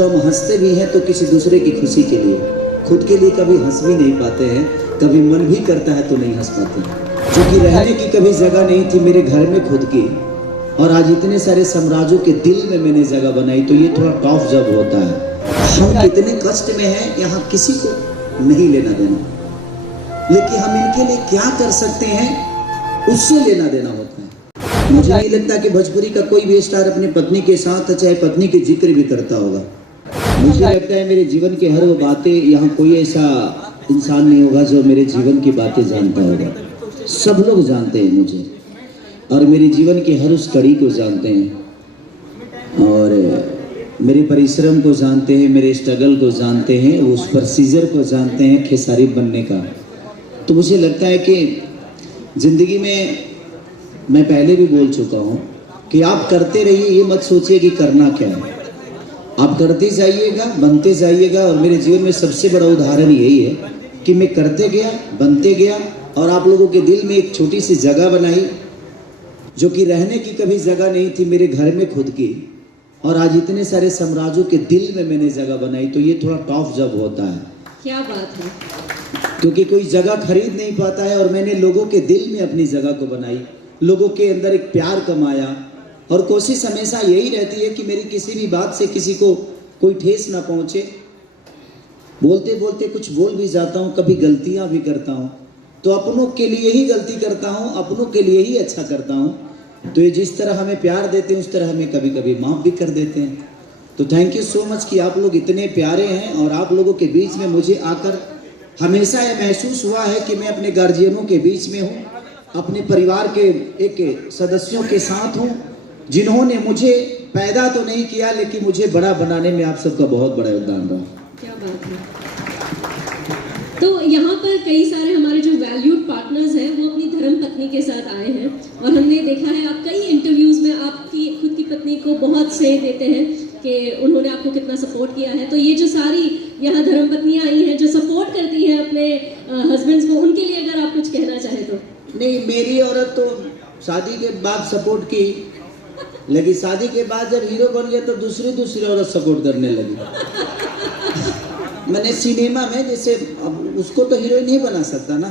तो हम हंसते भी हैं तो किसी दूसरे की खुशी के लिए, खुद के लिए कभी हंस भी नहीं पाते हैं, कभी मन भी करता है तो नहीं हंस पाते। जो कि रहने की कभी जगह नहीं थी मेरे घर में खुद की, और आज इतने सारे साम्राज्यों के दिल में मैंने जगह बनाई, तो ये थोड़ा टॉफ जब होता है। हम कितने कष्ट में हैं यहाँ किसी को नहीं लेना देना, लेकिन हम इनके लिए क्या कर सकते हैं उससे लेना देना होता है। मुझे नहीं लगता कि भोजपुरी का कोई भी स्टार अपनी पत्नी के साथ चाहे पत्नी के जिक्र भी करता होगा। मुझे लगता है मेरे जीवन के हर वो बातें, यहाँ कोई ऐसा इंसान नहीं होगा जो मेरे जीवन की बातें जानता होगा। सब लोग जानते हैं मुझे, और मेरे जीवन के हर उस कड़ी को जानते हैं, और मेरे परिश्रम को जानते हैं, मेरे स्ट्रगल को जानते हैं, उस प्रोसीजर को जानते हैं खेसारी बनने का। तो मुझे लगता है कि ज़िंदगी में मैं पहले भी बोल चुका हूँ कि आप करते रहिए, ये मत सोचिए कि करना क्या है। आप करते जाइएगा, बनते जाइएगा, और मेरे जीवन में सबसे बड़ा उदाहरण यही है कि मैं करते गया, बनते गया, और आप लोगों के दिल में एक छोटी सी जगह बनाई, जो कि रहने की कभी जगह नहीं थी मेरे घर में खुद की, और आज इतने सारे साम्राज्यों के दिल में मैंने जगह बनाई। तो ये थोड़ा टॉफ जब होता है। क्या बात है। क्योंकि कोई जगह खरीद नहीं पाता है, और मैंने लोगों के दिल में अपनी जगह को बनाई, लोगों के अंदर एक प्यार कमाया, और कोशिश हमेशा यही रहती है कि मेरी किसी भी बात से किसी को कोई ठेस ना पहुंचे। बोलते बोलते कुछ बोल भी जाता हूँ, कभी गलतियाँ भी करता हूँ, तो अपनों के लिए ही गलती करता हूँ, अपनों के लिए ही अच्छा करता हूँ। तो ये जिस तरह हमें प्यार देते हैं उस तरह हमें कभी कभी माफ़ भी कर देते हैं। तो थैंक यू सो मच कि आप लोग इतने प्यारे हैं, और आप लोगों के बीच में मुझे आकर हमेशा ये महसूस हुआ है कि मैं अपने गार्जियनों के बीच में हूँ, अपने परिवार के एक सदस्यों के साथ हूँ, जिन्होंने मुझे पैदा तो नहीं किया लेकिन मुझे बड़ा बनाने में आप सबका बहुत बड़ा योगदान रहा। क्या बात है। तो यहाँ पर कई सारे हमारे जो वैल्यूड पार्टनर्स हैं वो अपनी धर्म पत्नी के साथ आए हैं, और हमने देखा है आप कई इंटरव्यूज में आपकी खुद की पत्नी को बहुत स्नेह देते हैं कि उन्होंने आपको कितना सपोर्ट किया है। तो ये जो सारी यहाँ धर्म पत्नियाँ आई हैं जो सपोर्ट करती हैं अपने हस्बैंड्स को, उनके लिए अगर आप कुछ कहना चाहें तो। नहीं, मेरी औरत तो शादी के बाद सपोर्ट की, लेकिन शादी के बाद जब हीरो बन गया तो दूसरी औरत सपोर्ट करने लगी। मैंने सिनेमा में जैसे, अब उसको तो हीरोइन नहीं बना सकता ना,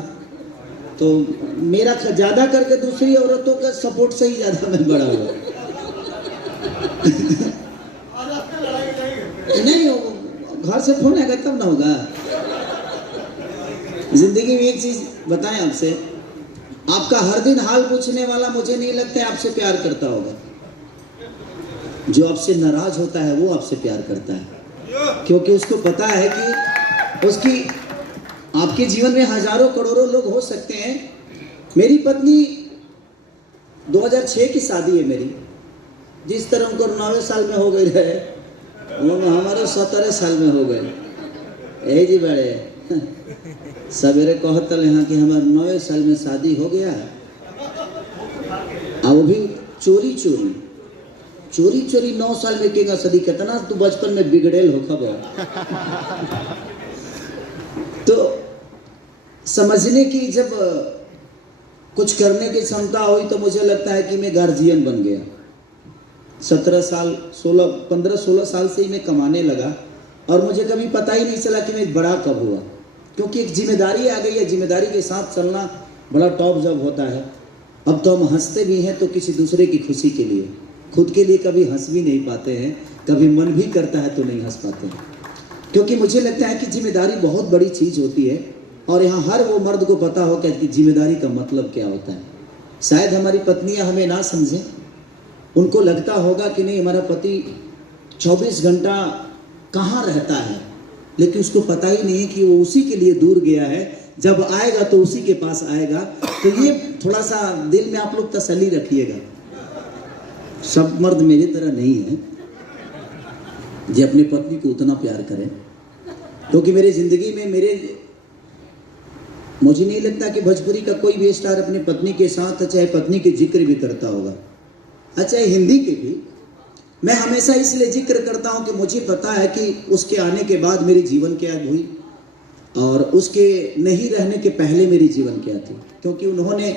तो मेरा ज्यादा करके दूसरी औरतों का सपोर्ट से ही ज्यादा मैं बड़ा हुआ। नहीं, घर से फोन आएगा तब ना होगा। जिंदगी में एक चीज बताएं आपसे, आपका हर दिन हाल पूछने वाला मुझे नहीं लगता है आपसे प्यार करता होगा। जो आपसे नाराज होता है वो आपसे प्यार करता है, क्योंकि उसको पता है कि उसकी आपके जीवन में हजारों करोड़ों लोग हो सकते हैं। मेरी पत्नी 2006 की शादी है मेरी, जिस तरह उनको 9वें साल में हो गए रहे, हमारे 17 साल में हो गए। यही जी बड़े सवेरे कहतल यहाँ कि हमारे 9वें साल में शादी हो गया है, और वो भी चोरी 9 साल में केगा शादी कितना तू बचपन में बिगड़ेल हो खबर। तो समझने की जब कुछ करने की क्षमता हुई तो मुझे लगता है कि मैं गार्जियन बन गया। 15-16 साल से ही मैं कमाने लगा, और मुझे कभी पता ही नहीं चला कि मैं बड़ा कब हुआ, क्योंकि एक जिम्मेदारी आ गई है। जिम्मेदारी के साथ चलना बड़ा टॉप जब होता है। अब तो हम हंसते भी हैं तो किसी दूसरे की खुशी के लिए, खुद के लिए कभी हंस भी नहीं पाते हैं, कभी मन भी करता है तो नहीं हंस पाते हैं। क्योंकि मुझे लगता है कि जिम्मेदारी बहुत बड़ी चीज़ होती है, और यहाँ हर वो मर्द को पता होगा कि जिम्मेदारी का मतलब क्या होता है। शायद हमारी पत्नियाँ हमें ना समझें, उनको लगता होगा कि नहीं हमारा पति 24 घंटा कहाँ रहता है, लेकिन उसको पता ही नहीं कि वो उसी के लिए दूर गया है, जब आएगा तो उसी के पास आएगा। तो ये थोड़ा सा दिल में आप लोग तसल्ली रखिएगा। सब मर्द मेरी तरह नहीं है जो अपनी पत्नी को उतना प्यार करें, क्योंकि मेरी जिंदगी में मुझे नहीं लगता कि भोजपुरी का कोई भी स्टार अपनी पत्नी के साथ चाहे पत्नी के जिक्र भी करता होगा। अच्छा, हिंदी के भी मैं हमेशा इसलिए जिक्र करता हूं कि मुझे पता है कि उसके आने के बाद मेरी जीवन क्या हुई, और उसके नहीं रहने के पहले मेरी जीवन क्या थी। क्योंकि उन्होंने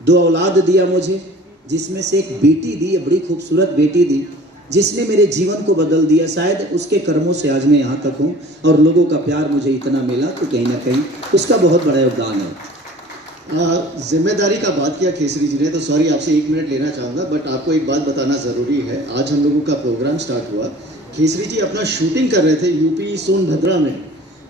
2 औलाद दिया मुझे, जिसमें से एक बेटी दी, बड़ी खूबसूरत बेटी दी, जिसने मेरे जीवन को बदल दिया। शायद उसके कर्मों से आज मैं यहाँ तक हूँ और लोगों का प्यार मुझे इतना मिला, तो कहीं ना कहीं उसका बहुत बड़ा योगदान है। जिम्मेदारी का बात किया केसरी जी ने, तो सॉरी आपसे 1 मिनट लेना चाहूँगा, बट आपको एक बात बताना ज़रूरी है। आज हम लोगों का प्रोग्राम स्टार्ट हुआ, केसरी जी अपना शूटिंग कर रहे थे यूपी सोनभद्रा में,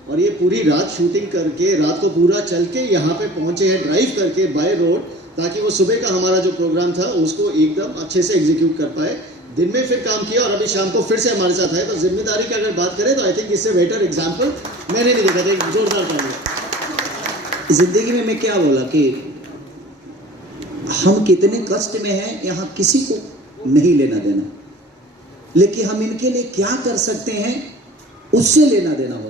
और ये पूरी रात शूटिंग करके रात को पूरा चल के यहाँ पे पहुँचे हैं ड्राइव करके बाय रोड, ताकि वो सुबह का हमारा जो प्रोग्राम था उसको एकदम अच्छे से एग्जीक्यूट कर पाए। दिन में फिर काम किया और अभी शाम को फिर से हमारे साथ है। तो जिम्मेदारी की अगर बात करें तो आई थिंक इससे बेटर एग्जाम्पल मैंने नहीं देखा था। एक जोरदार ताली। जिंदगी में मैं क्या बोला कि हम कितने कष्ट में हैं यहाँ किसी को नहीं लेना देना, लेकिन हम इनके लिए क्या कर सकते हैं उससे लेना देना हो।